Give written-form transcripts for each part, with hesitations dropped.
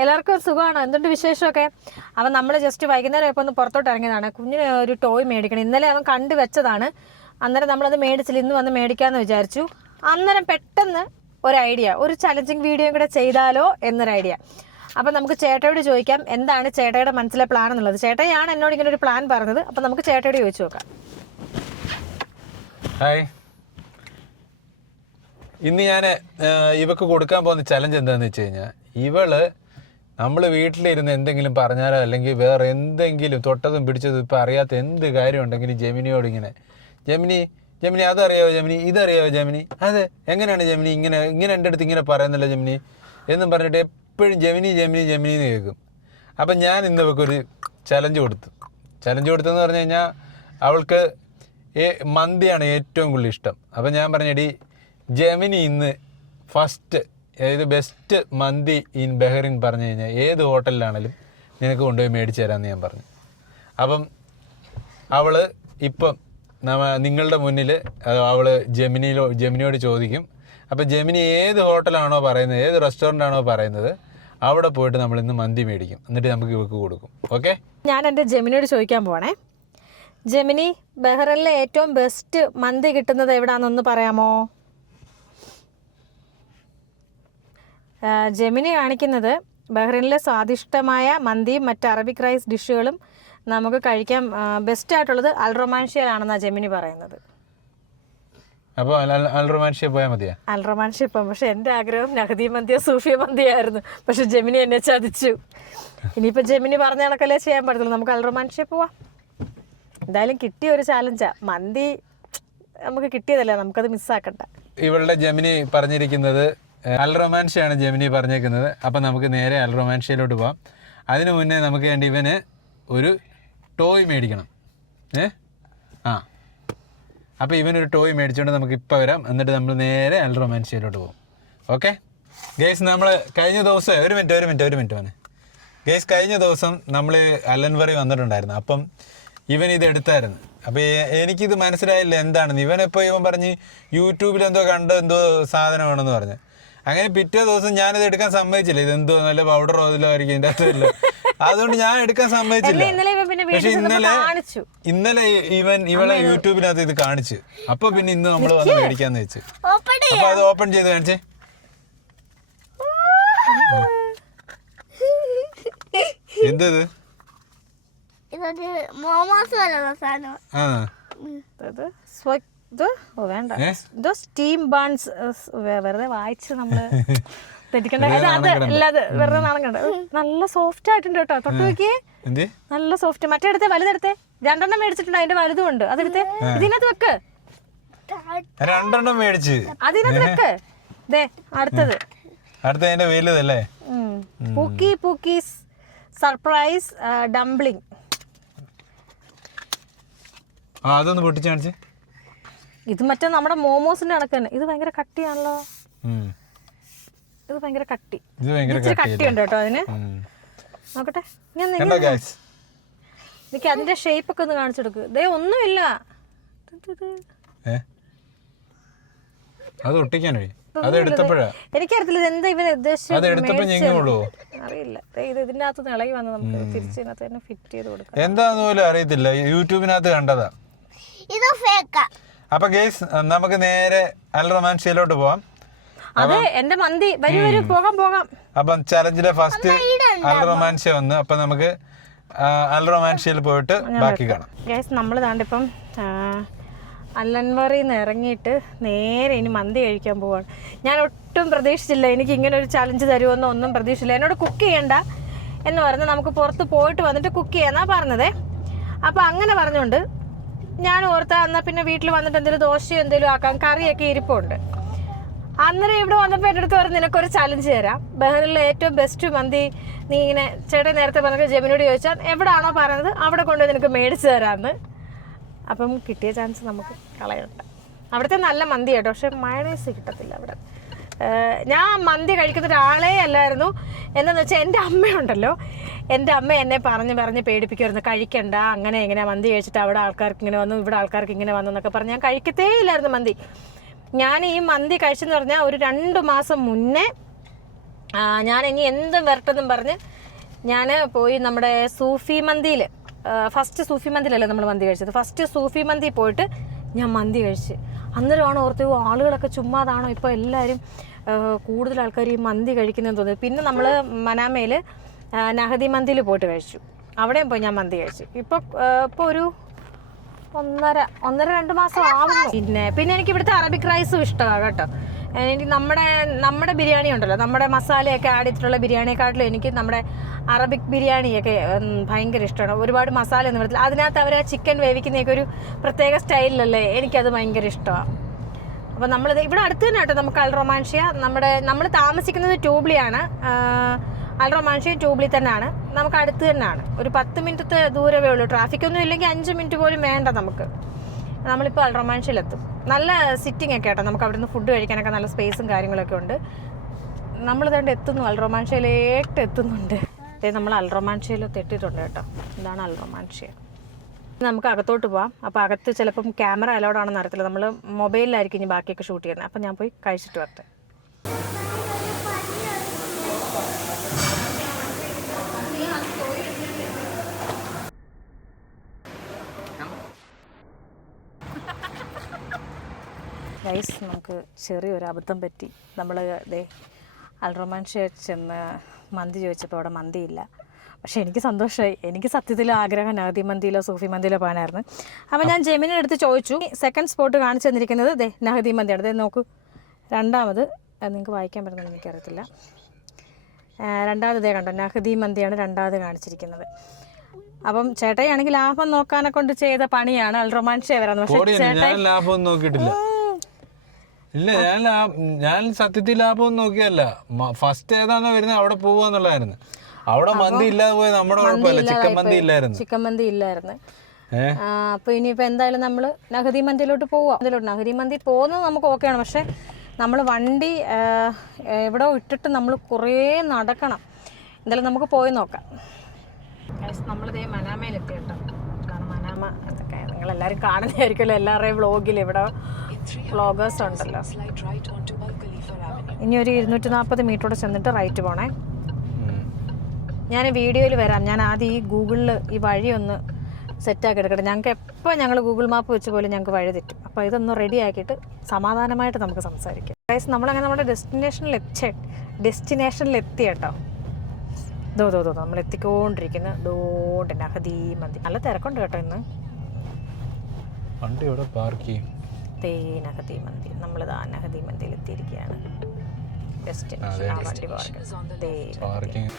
എല്ലാവർക്കും സുഖമാണോ? എന്തുണ്ട് വിശേഷമൊക്കെ? അവൻ നമ്മൾ ജസ്റ്റ് വൈകുന്നേരം ഇപ്പോൾ ഒന്ന് പുറത്തോട്ട് ഇറങ്ങിയതാണ്. കുഞ്ഞിന് ഒരു ടോയ് മേടിക്കണം. ഇന്നലെ അവൻ കണ്ടു വെച്ചതാണ്. അന്നേരം നമ്മളത് മേടിച്ചില്ല, ഇന്ന് വന്ന് മേടിക്കാമെന്ന് വിചാരിച്ചു. അന്നേരം പെട്ടെന്ന് ഒരു ഐഡിയ, ഒരു ചലഞ്ചിങ് വീഡിയോയും കൂടെ ചെയ്താലോ എന്നൊരു ഐഡിയ. അപ്പം നമുക്ക് ചേട്ടയോട് ചോദിക്കാം എന്താണ് ചേട്ടയുടെ മനസ്സിലെ പ്ലാൻ എന്നുള്ളത്. ചേട്ടയാണ് എന്നോട് ഇങ്ങനെ ഒരു പ്ലാൻ പറഞ്ഞത്. അപ്പം നമുക്ക് ചേട്ടയോട് ചോദിച്ചു നോക്കാം. ഹായ്, ഇന്ന് ഞാൻ ഇവക്ക് കൊടുക്കാൻ പോകുന്ന ചലഞ്ച് എന്താണെന്ന് വെച്ച് കഴിഞ്ഞാൽ, ഇവള് നമ്മൾ വീട്ടിലിരുന്ന് എന്തെങ്കിലും പറഞ്ഞാലോ അല്ലെങ്കിൽ വേറെ എന്തെങ്കിലും തൊട്ടതും പിടിച്ചതും ഇപ്പം അറിയാത്ത എന്ത് കാര്യം ഉണ്ടെങ്കിലും ജെമിനിയോട് ഇങ്ങനെ ജെമിനി അതറിയാവോ ജെമിനി, ഇതറിയാവോ ജെമിനി, അത് എങ്ങനെയാണ് ജെമിനി ഇങ്ങനെ എൻ്റെ അടുത്ത് ഇങ്ങനെ പറയുന്നില്ല ജെമിനി എന്നും പറഞ്ഞിട്ട് എപ്പോഴും ജെമിനി എന്ന് കേൾക്കും. അപ്പം ഞാൻ ഇന്ന് ഇവക്കൊരു ചലഞ്ച് കൊടുത്തെന്ന് പറഞ്ഞു കഴിഞ്ഞാൽ, അവൾക്ക് മന്തിയാണ് ഏറ്റവും കൂടുതൽ ഇഷ്ടം. അപ്പം ഞാൻ പറഞ്ഞെടി ജെമിനി ഇന്ന് ഫസ്റ്റ്, അതായത് ബെസ്റ്റ് മന്തി ഇൻ ബഹ്റിൻ പറഞ്ഞു കഴിഞ്ഞാൽ ഏത് ഹോട്ടലിലാണെങ്കിലും നിനക്ക് കൊണ്ടുപോയി മേടിച്ച് തരാമെന്ന് ഞാൻ പറഞ്ഞു. അപ്പം അവൾ ഇപ്പം നിങ്ങളുടെ മുന്നിൽ അവൾ ജെമിനിയോട് ചോദിക്കും. അപ്പം ജെമിനി ഏത് ഹോട്ടലാണോ പറയുന്നത്, ഏത് റെസ്റ്റോറൻ്റ് ആണോ പറയുന്നത്, അവിടെ പോയിട്ട് നമ്മൾ ഇന്ന് മന്തി മേടിക്കും. എന്നിട്ട് നമുക്ക് ഇവർക്ക് കൊടുക്കും. ഓക്കെ, ഞാൻ എൻ്റെ ജെമിനിയോട് ചോദിക്കാൻ പോവാണേ. ജെമിനി, ബഹ്റിനിലെ ഏറ്റവും ബെസ്റ്റ് മന്തി കിട്ടുന്നത് എവിടാണെന്നൊന്ന് പറയാമോ? ജെമിനി കാണിക്കുന്നത് ബഹ്റിനിലെ സ്വാദിഷ്ടമായ മന്തിയും മറ്റ് അറബിക് റൈസ് ഡിഷുകളും നമുക്ക് കഴിക്കാൻ ബെസ്റ്റ് ആയിട്ടുള്ളത് അൽ റൊമാൻഷ്യയിലാണെന്നാണ് ജെമിനി പറയുന്നത്. അപ്പോൾ അൽ റൊമാൻഷ്യ പോയാൽ മതിയാ? അൽ റൊമാൻഷ്യ ഇപ്പം, പക്ഷെ എൻ്റെ ആഗ്രഹം നഹദി മന്തിയോ സൂഫിയ മന്തിയായിരുന്നു. പക്ഷെ ജെമിനി എന്നെ ചതിച്ചു. ഇനിയിപ്പോൾ ജെമിനി പറഞ്ഞ കണക്കല്ലേ ചെയ്യാൻ പറ്റത്തുള്ളൂ. നമുക്ക് അൽ റൊമാൻഷ്യ പോവാം. എന്തായാലും കിട്ടിയ ഒരു ചാലഞ്ചാണ്. മന്തി നമുക്ക് കിട്ടിയതല്ലേ, നമുക്കത് മിസ്സാക്കണ്ട. ഇവളുടെ ജെമിനി പറഞ്ഞിരിക്കുന്നത് അൽ റൊമാൻഷ്യയാണ് ജെമിനി പറഞ്ഞേക്കുന്നത്. അപ്പം നമുക്ക് നേരെ അൽ റൊമാൻഷ്യയിലോട്ട് പോവാം. അതിനു മുന്നേ നമുക്ക് വേണ്ടി ഇവന് ഒരു ടോയ് മേടിക്കണം. അപ്പോൾ ഇവനൊരു ടോയ് മേടിച്ചുകൊണ്ട് നമുക്ക് ഇപ്പോൾ വരാം. എന്നിട്ട് നമ്മൾ നേരെ അൽ റൊമാൻഷ്യയിലോട്ട് പോകും. ഓക്കെ ഗേസ്, നമ്മൾ കഴിഞ്ഞ ദിവസം ഒരു മിനിറ്റ് വന്നെ ഗേസ്, കഴിഞ്ഞ ദിവസം നമ്മൾ അലൻവറി വന്നിട്ടുണ്ടായിരുന്നു. അപ്പം ഇവൻ ഇത് എടുത്തായിരുന്നു. അപ്പോൾ എനിക്കിത് മനസ്സിലായില്ല എന്താണെന്ന്. ഇവൻ പറഞ്ഞ് യൂട്യൂബിൽ എന്തോ സാധനമാണെന്ന് പറഞ്ഞ്. അങ്ങനെ പിറ്റേ ദിവസം ഞാനിത് എടുക്കാൻ സമ്മതിച്ചില്ല. ഇതെന്തോ നല്ല പൗഡറോ അതിലോ ആയിരിക്കും ഇതിൻ്റെ അകത്തില്ല. അതുകൊണ്ട് ഞാൻ എടുക്കാൻ സമ്മതിച്ചില്ല. പക്ഷെ ഇന്നലെ ഇവളെ യൂട്യൂബിനകത്ത് ഇത് കാണിച്ചു. അപ്പൊ പിന്നെ ഇന്ന് നമ്മൾ വന്ന് മേടിക്കാന്ന് വെച്ച്. അപ്പൊ അത് ഓപ്പൺ ചെയ്ത് കാണിച്ചേ. എന്തത്? Steam buns. വെറുതെ വായിച്ച് നമ്മള് തെറ്റിക്കണ്ട. വെറുതെ നാണം കണ്ട. നല്ല സോഫ്റ്റ് ആയിട്ടുണ്ട് കേട്ടോ. തൊട്ട് നോക്കിയേ, നല്ല സോഫ്റ്റ്. മറ്റേ എടുത്തേ, വലുതെടുത്തേ. 2 എണ്ണം മേടിച്ചിട്ടുണ്ട്, അതിന്റെ വലുതും ഉണ്ട്. അതെടുത്തേ, ഇതിനകത്ത് വെക്ക്. 2 എണ്ണം മേടിച്ച് അതിനകത്ത് വെക്ക്. ദേ അടുത്തത് വലുതല്ലേ, പൂക്കീസ് സർപ്രൈസ് ഡംപ്ലിംഗ്. അതൊന്ന് പൊട്ടിച്ച് കാണിച്ച്. ഇത് മറ്റേ നമ്മുടെ മോമോസിന്റെ കണക്ക് തന്നെ. ഇത് ഭയങ്കര കട്ടിയാണല്ലോ. ഇത് ഭയങ്കര കട്ടി. കട്ടിയുണ്ട് കേട്ടോ അതിന്. നോക്കട്ടെ, എനിക്ക് അതിന്റെ ഷേപ്പ് ഒക്കെ ഒന്ന് കാണിച്ചെടുക്ക്. ദേ ഒന്നുമില്ല. എനിക്കറിയത്തില്ല എന്താ ഇവന് ഉദ്ദേശിച്ചത്. അറിയില്ല. ഇത് ഇതിന്റെ അകത്ത് ഇളകി വന്ന് നമുക്ക് തിരിച്ചതിനകത്ത് തന്നെ ഫിറ്റ് ചെയ്ത് കൊടുക്കാം. എന്താന്ന് പോലും അറിയത്തില്ല, യൂട്യൂബിനകത്ത് കണ്ടതാ. അപ്പൊ ഗൈസ്, നമുക്ക് നേരെ അൽ റൊമാൻഷ്യയിലോട്ട് പോവാം. അതെ, എന്റെ മന്തി. വരൂ പോകാം. അപ്പം ചലഞ്ചിലെ ഫസ്റ്റ് അൽ റൊമാൻഷ്യ വന്ന്. അപ്പൊ നമുക്ക് അൽ റൊമാൻഷ്യയിൽ പോയിട്ട് ബാക്കി കാണാം. ഗൈസ്, നമ്മൾ താണ്ടിപ്പം അലൻവറിയിൽ നിന്ന് ഇറങ്ങിയിട്ട് നേരെ ഇനി മന്തി കഴിക്കാൻ പോവാണ്. ഞാൻ ഒട്ടും പ്രതീക്ഷിച്ചില്ല എനിക്ക് ഇങ്ങനെ ഒരു ചലഞ്ച് തരുമെന്നോ ഒന്നും പ്രതീക്ഷിച്ചില്ല. എന്നോട് കുക്ക് ചെയ്യണ്ട എന്ന് പറഞ്ഞ് നമുക്ക് പുറത്ത് പോയിട്ട് വന്നിട്ട് കുക്ക് ചെയ്യാന്നാ പറഞ്ഞതേ. അപ്പം അങ്ങനെ പറഞ്ഞുകൊണ്ട് ഞാൻ ഓർത്താ എന്നാൽ പിന്നെ വീട്ടിൽ വന്നിട്ട് എന്തെങ്കിലും ദോശയോ എന്തെങ്കിലും ആക്കാം, കറിയൊക്കെ ഇരിപ്പുണ്ട്. അന്നേരം ഇവിടെ വന്നപ്പോൾ എൻ്റെ അടുത്ത് പറഞ്ഞ് നിനക്കൊരു ചലഞ്ച് തരാം. ബഹ്റിനിലെ ഏറ്റവും ബെസ്റ്റ് മന്തി നീ ഇങ്ങനെ ചേട്ടൻ നേരത്തെ പറഞ്ഞ ജെമിനിയോട് ചോദിച്ചാൽ എവിടെയാണോ പറയുന്നത് അവിടെ കൊണ്ടുപോയി നിനക്ക് മേടിച്ച് തരാമെന്ന്. അപ്പം കിട്ടിയ ചാൻസ് നമുക്ക് കളയണ്ട. അവിടുത്തെ നല്ല മന്തി കേട്ടോ, പക്ഷെ മയണൈസ് കിട്ടത്തില്ല അവിടെ. ഞാൻ മന്തി കഴിക്കുന്ന ഒരാളേ അല്ലായിരുന്നു. എന്താണെന്ന് വെച്ചാൽ എൻ്റെ അമ്മയുണ്ടല്ലോ, എൻ്റെ അമ്മ എന്നെ പറഞ്ഞ് പേടിപ്പിക്കുമായിരുന്നു. കഴിക്കണ്ട, അങ്ങനെ എങ്ങനെയാ മന്തി കഴിച്ചിട്ട് അവിടെ ആൾക്കാർക്ക് ഇങ്ങനെ വന്നു, ഇവിടെ ആൾക്കാർക്ക് ഇങ്ങനെ വന്നു എന്നൊക്കെ പറഞ്ഞ് ഞാൻ കഴിക്കത്തേ ഇല്ലായിരുന്നു മന്തി. ഞാൻ ഈ മന്തി കഴിച്ചെന്ന് പറഞ്ഞാൽ ഒരു 2 മാസം മുന്നേ ഞാൻ ഇനി എന്തും വരട്ടെന്നും പറഞ്ഞ് ഞാൻ പോയി നമ്മുടെ സൂഫി മന്തിയിൽ, ഫസ്റ്റ് സൂഫി മന്തിയിലല്ലേ നമ്മൾ മന്തി കഴിച്ചത്, ഫസ്റ്റ് സൂഫി മന്തി പോയിട്ട് ഞാൻ മന്തി കഴിച്ച്. അന്നേരമാണ് ഓർത്ത് ആളുകളൊക്കെ ചുമ്മാതാണോ ഇപ്പോൾ എല്ലാവരും കൂടുതൽ ആൾക്കാർ ഈ മന്തി കഴിക്കുന്നതെന്ന് തോന്നുന്നത്. പിന്നെ നമ്മൾ മനാമയിൽ നഹദി മന്തിയിൽ പോയിട്ട് കഴിച്ചു. അവിടെയും പോയി ഞാൻ മന്തി കഴിച്ചു. ഇപ്പോൾ ഒരു 1.5-2 മാസം ആവുന്നു. പിന്നെ എനിക്ക് ഇവിടുത്തെ അറബിക് റൈസും ഇഷ്ടമാണ് കേട്ടോ. എനിക്ക് നമ്മുടെ ബിരിയാണി ഉണ്ടല്ലോ, നമ്മുടെ മസാലയൊക്കെ ആഡ് ചെയ്തിട്ടുള്ള ബിരിയാണിയെക്കാട്ടിലും എനിക്ക് നമ്മുടെ അറബിക് ബിരിയാണിയൊക്കെ ഭയങ്കര ഇഷ്ടമാണ്. ഒരുപാട് മസാല ഒന്നും വരത്തില്ല. അതിനകത്ത് അവർ ചിക്കൻ വേവിക്കുന്നതൊക്കെ ഒരു പ്രത്യേക സ്റ്റൈലിലല്ലേ, എനിക്കത് ഭയങ്കര ഇഷ്ടമാണ്. അപ്പോൾ നമ്മളിത് ഇവിടെ അടുത്ത് തന്നെ കേട്ടോ നമുക്ക് അൽ റൊമാൻഷ്യ. നമ്മൾ താമസിക്കുന്നത് ട്യൂബ്ലിയാണ്. അൽ റൊമാൻഷ്യ ട്യൂബ്ലി തന്നെയാണ്, നമുക്ക് അടുത്ത് തന്നെയാണ്. ഒരു 10 മിനിറ്റത്തെ ദൂരമേ ഉള്ളൂ. ട്രാഫിക്കൊന്നും ഇല്ലെങ്കിൽ 5 മിനിറ്റ് പോലും വേണ്ട നമുക്ക്. നമ്മളിപ്പോൾ അൽ റൊമാൻഷ്യയിലെത്തും. നല്ല സിറ്റിംഗ് ഒക്കെ കേട്ടോ, നമുക്ക് അവിടുന്ന് ഫുഡ് കഴിക്കാനൊക്കെ നല്ല സ്പേസും കാര്യങ്ങളൊക്കെ ഉണ്ട്. നമ്മളിതുകൊണ്ട് എത്തുന്നു, അൽ റൊമാൻഷ്യയിലേക്ക് എത്തുന്നുണ്ട്. നമ്മൾ അൽ റൊമാൻഷ്യയിലൊത്ത് എത്തിയിട്ടുണ്ട് കേട്ടോ. ഇതാണ് അൽ റൊമാൻഷ്യ. നമുക്ക് അകത്തോട്ട് പോവാം. അപ്പോൾ അകത്ത് ചിലപ്പം ക്യാമറ അലൗഡ് ആണെന്ന് അറിയത്തില്ല. നമ്മൾ മൊബൈലിലായിരിക്കും ഇനി ബാക്കിയൊക്കെ ഷൂട്ട് ചെയ്യുന്നത്. അപ്പം ഞാൻ പോയി കഴിച്ചിട്ട് വരട്ടെ. ഗൈസ്, നമുക്ക് ചെറിയൊരു അബദ്ധം പറ്റി. നമ്മൾ അൽ റൊമാൻഷ്യ ചെന്ന് മന്തി ചോദിച്ചപ്പോൾ അവിടെ മന്തിയില്ല. പക്ഷേ എനിക്ക് സന്തോഷമായി. എനിക്ക് സത്യത്തിൽ ആഗ്രഹം നഹദി മന്തിയിലോ സൂഫി മന്തിയിലോ പോകാനായിരുന്നു. അപ്പോൾ ഞാൻ ജെമിനെ അടുത്ത് ചോദിച്ചു. സെക്കൻഡ് സ്പോട്ട് കാണിച്ചു തന്നിരിക്കുന്നത് നഹദി മന്തിയാണ്. നോക്കൂ, രണ്ടാമത് നിങ്ങൾക്ക് വായിക്കാൻ പറ്റുന്നത് എനിക്കറിയത്തില്ല. രണ്ടാമത് കണ്ടോ, നഹദി മന്തിയാണ് രണ്ടാമത് കാണിച്ചിരിക്കുന്നത്. അപ്പം ചേട്ടായിയാണെങ്കിൽ ലാഭം നോക്കാനെ കൊണ്ട് ചെയ്ത പണിയാണ് അൽ റൊമാൻഷ്യ വരുന്നത്. പക്ഷേ ചേട്ടായി ലാഭം നോക്കിയിട്ടില്ല. ഇല്ല, ഞാൻ സത്യത്തിൽ ലാഭം നോക്കിയല്ല. ഫസ്റ്റ് ഏതാണോ വരുന്നത് അവിടെ പോവാന്നുള്ളതായിരുന്നു. അവിടെ മന്തി ഇല്ലാതെ പോയത് നമ്മുടെ കുഴപ്പമില്ല. ചിക്കൻ മന്തി ഇല്ലായിരുന്നു. അപ്പൊ ഇനിയിപ്പോ എന്തായാലും നമ്മള് നഹദി മന്തിയിലോട്ട് പോവാം. നഹദി മന്തി പോകുന്നത് നമുക്ക് ഓക്കെയാണ്. പക്ഷെ നമ്മൾ വണ്ടി എവിടെ ഇട്ടിട്ട് നമ്മൾ കുറേ നടക്കണം. എന്തായാലും നമുക്ക് പോയി നോക്കാം. നമ്മളിതേ മനാമയിലെത്തി കേട്ടോ. കാരണം മനാമ എന്തൊക്കെ നിങ്ങളെല്ലാവരും കാണുന്നതായിരിക്കുമല്ലോ എല്ലാവരുടെയും വ്ളോഗിൽ. ഇവിടെ വ്ളോഗേഴ്സ് ഉണ്ടല്ലോ. ഇനി ഒരു 240 മീറ്ററോടെ ചെന്നിട്ട് റൈറ്റ് പോണേ. ഞാൻ വീഡിയോയിൽ വരാം. ഞാൻ ആദ്യം ഈ ഗൂഗിളിൽ ഈ വഴി ഒന്ന് സെറ്റാക്കി എടുക്കട്ടെ. ഞങ്ങൾക്ക് എപ്പോൾ ഞങ്ങൾ ഗൂഗിൾ മാപ്പ് വെച്ച് പോലും ഞങ്ങൾക്ക് വഴി തെറ്റും. അപ്പോൾ ഇതൊന്ന് റെഡി ആക്കിയിട്ട് സമാധാനമായിട്ട് നമുക്ക് സംസാരിക്കാം. നമ്മളങ്ങനെ നമ്മുടെ ഡെസ്റ്റിനേഷനിലെത്തി കേട്ടോ. ദോ നമ്മൾ എത്തിക്കൊണ്ടിരിക്കുന്ന നഹദി മന്തി. നല്ല തിരക്കുണ്ട് കേട്ടോ ഇന്ന്. വണ്ടി ഇവിടെ പാർക്ക് ചെയ്യും. നഹദി മന്തി. നമ്മളിതാ നഹദി മന്തിയിൽ എത്തിയിരിക്കുകയാണ്. ഡെസ്റ്റിനേഷൻ ആ വണ്ടി പാർക്കിംഗ്.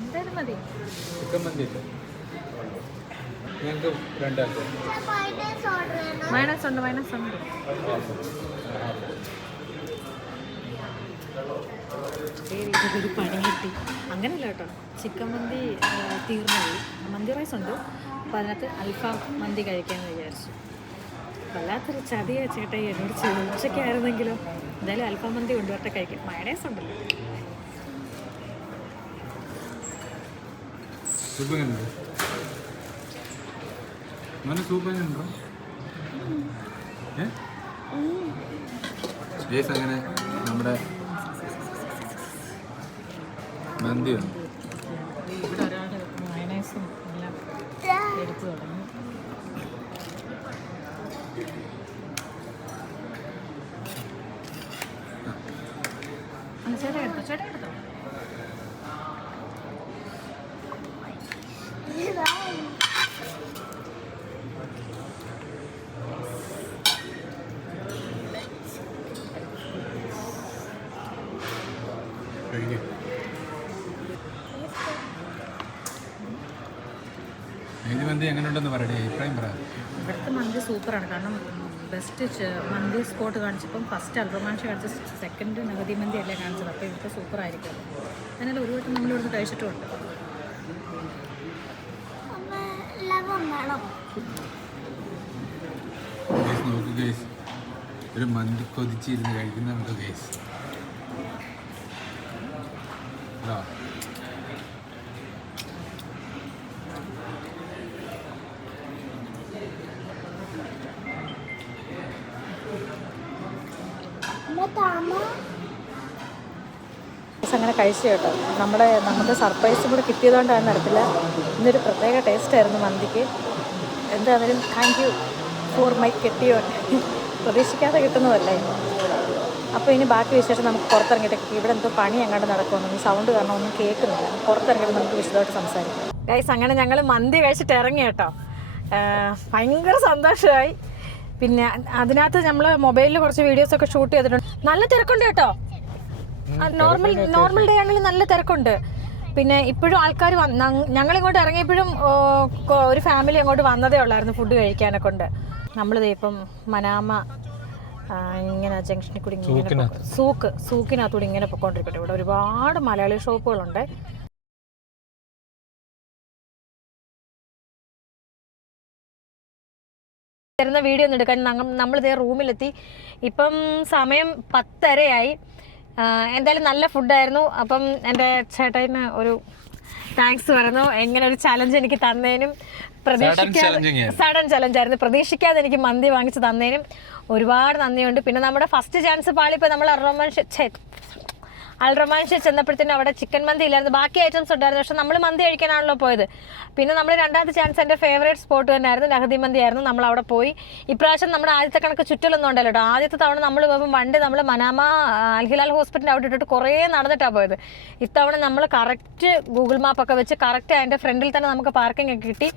എന്തായാലും മതി. ചിക്കൻ മന്തി ഞങ്ങൾക്ക് രണ്ടാൾക്ക് മൈനസ് ഉണ്ട്. ഒരു പണി കിട്ടി. അങ്ങനെയല്ല കേട്ടോ, ചിക്കൻ മന്തി തീർന്നുപോയി. മന്തി റൈസ് ഉണ്ട്. അപ്പോൾ അതിനകത്ത് അൽഫാം മന്തി കഴിക്കാമെന്ന് വിചാരിച്ചു. വല്ലാത്തൊരു ചതിയാ ചേട്ടായി എന്നോട് ഉച്ചയ്ക്കായിരുന്നെങ്കിലോ. എന്തായാലും അൽഫാം മന്തി കൊണ്ടുവരട്ടെ കഴിക്കും. മയണൈസ് ഉണ്ടല്ലോ. അങ്ങനെ നമ്മുടെ മന്തി വന്നു. ഇവിടെ ഒരാൾ മയണൈസും എല്ലാം എടുത്തു തുടങ്ങി. ചേട്ടാ എടുത്തോ. മന്തി എങ്ങനെ ഉണ്ടെന്ന് പറയണേ, അഭിപ്രായം പറ. ഇവിടുത്തെ മന്തി സൂപ്പറാണ്. കാരണം ബെസ്റ്റ് മന്തി സ്പോട്ട് കാണിച്ചപ്പം ഫസ്റ്റ് അൽ റൊമാൻഷ്യ കാണിച്ച, സെക്കൻഡ് നഹദി മന്തി അല്ലേ കാണിച്ചത്. അപ്പോൾ ഇവിടുത്തെ സൂപ്പറായിരിക്കും. അതിനാലും ഒരു വട്ടം നമ്മളിവിടുന്ന് കഴിച്ചിട്ടുമുണ്ട്. നോക്കൂ ഗൈസ്, ഒരു മന്തി കൊതിച്ചിരുന്ന് കഴിക്കുന്നുണ്ട് ഗൈസ്. അങ്ങനെ കഴിച്ചു കേട്ടോ. നമുക്ക് സർപ്രൈസും കൂടെ കിട്ടിയതുകൊണ്ടാണ് നടത്തില്ല. ഇന്നൊരു പ്രത്യേക ടേസ്റ്റായിരുന്നു മന്തിക്ക്. എന്താണെങ്കിലും താങ്ക് യു ഫോർ മൈ കെട്ടിയോൻ. പ്രതീക്ഷിക്കാതെ കിട്ടുന്നതല്ലേ. അപ്പോൾ ഇനി ബാക്കി വിശേഷം നമുക്ക് പുറത്തിറങ്ങിയിട്ട്, ഇവിടെ എന്തോ പണി അങ്ങോട്ട് നടക്കുമെന്നൊന്നും സൗണ്ട് കാരണം ഒന്നും കേൾക്കുന്നില്ല. പുറത്തിറങ്ങിയിട്ട് നമുക്ക് വിശദമായിട്ട് സംസാരിക്കാം. ഗൈസ്, അങ്ങനെ ഞങ്ങൾ മന്തി കഴിച്ചിട്ട് ഇറങ്ങി കേട്ടോ. ഭയങ്കര സന്തോഷമായി. പിന്നെ അതിനകത്ത് നമ്മൾ മൊബൈലിൽ കുറച്ച് വീഡിയോസൊക്കെ ഷൂട്ട് ചെയ്തിട്ടുണ്ട്. നല്ല തിരക്കുണ്ട് കേട്ടോ. നോർമൽ ഡേ ആണെങ്കിലും നല്ല തിരക്കുണ്ട്. പിന്നെ ഇപ്പോഴും ആൾക്കാർ ഞങ്ങളിങ്ങോട്ട് ഇറങ്ങിയപ്പോഴും ഒരു ഫാമിലി അങ്ങോട്ട് വന്നതേ ഉള്ളായിരുന്നു ഫുഡ് കഴിക്കാനെ കൊണ്ട്. നമ്മളിത് ഇപ്പം മനാമ ഇങ്ങനെ ജംഗ്ഷനിൽ കൂടി ഇങ്ങനെ സൂക്കിനകത്തൂടി ഇങ്ങനെ പൊയ്ക്കൊണ്ടിരിക്കട്ടെ. ഇവിടെ ഒരുപാട് മലയാളി ഷോപ്പുകളുണ്ട്. തരുന്ന വീഡിയോ ഒന്നും എടുക്കാൻ നമ്മളിതേ റൂമിലെത്തി. ഇപ്പം സമയം 10:30 എന്തായാലും നല്ല ഫുഡായിരുന്നു. അപ്പം എൻ്റെ ചേട്ടന് ഒരു താങ്ക്സ് പറയുന്നു. എങ്ങനെ ഒരു ചലഞ്ച് എനിക്ക് തന്നതിനും, സഡൻ ചലഞ്ചായിരുന്നു, പ്രതീക്ഷിക്കാതെ എനിക്ക് മന്തി വാങ്ങിച്ച് തന്നതിനും ഒരുപാട് നന്ദിയുണ്ട്. പിന്നെ നമ്മുടെ ഫസ്റ്റ് ചാൻസ് പാളിപ്പോൾ നമ്മൾ അൽറമാൻഷ ചെന്നപ്പോഴത്തേനും അവിടെ ചിക്കൻ മന്തി ഇല്ലായിരുന്നു, ബാക്കി ഐറ്റംസ് ഉണ്ടായിരുന്നു. പക്ഷെ നമ്മൾ മന്തി കഴിക്കാനാണല്ലോ പോയത്. പിന്നെ നമ്മൾ രണ്ടാമത്തെ ചാൻസ് എൻ്റെ ഫേവറേറ്റ് സ്പോട്ട് തന്നെയായിരുന്നു, നഹദി മന്തി ആയിരുന്നു. നമ്മൾ അവിടെ പോയി. ഇപ്രാവശ്യം നമ്മുടെ ആദ്യത്തെ കണക്ക് ചുറ്റലൊന്നും ഉണ്ടല്ലോ കേട്ടോ. ആദ്യത്തെ തവണ നമ്മൾ പോകുമ്പോൾ വണ്ടി നമ്മൾ മനാമ അൽഹിലാൽ ഹോസ്പിറ്റലിൻ്റെ അവിടെ ഇട്ടിട്ട് കുറേ നടന്നിട്ടാണ് പോയത്. ഇത്തവണ നമ്മൾ കറക്റ്റ് ഗൂഗിൾ മാപ്പൊക്കെ വെച്ച് കറക്റ്റ് അതിൻ്റെ ഫ്രണ്ടിൽ തന്നെ നമുക്ക് പാർക്കിംഗ് ഒക്കെ കിട്ടി.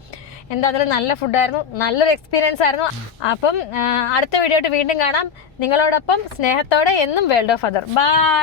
എന്തായാലും നല്ല ഫുഡായിരുന്നു, നല്ലൊരു എക്സ്പീരിയൻസ് ആയിരുന്നു. അപ്പം അടുത്ത വീഡിയോ ആയിട്ട് വീണ്ടും കാണാം. നിങ്ങളോടൊപ്പം സ്നേഹത്തോടെ എന്നും വേൾഡ് ഓഫ് ഫദർ. ബൈ.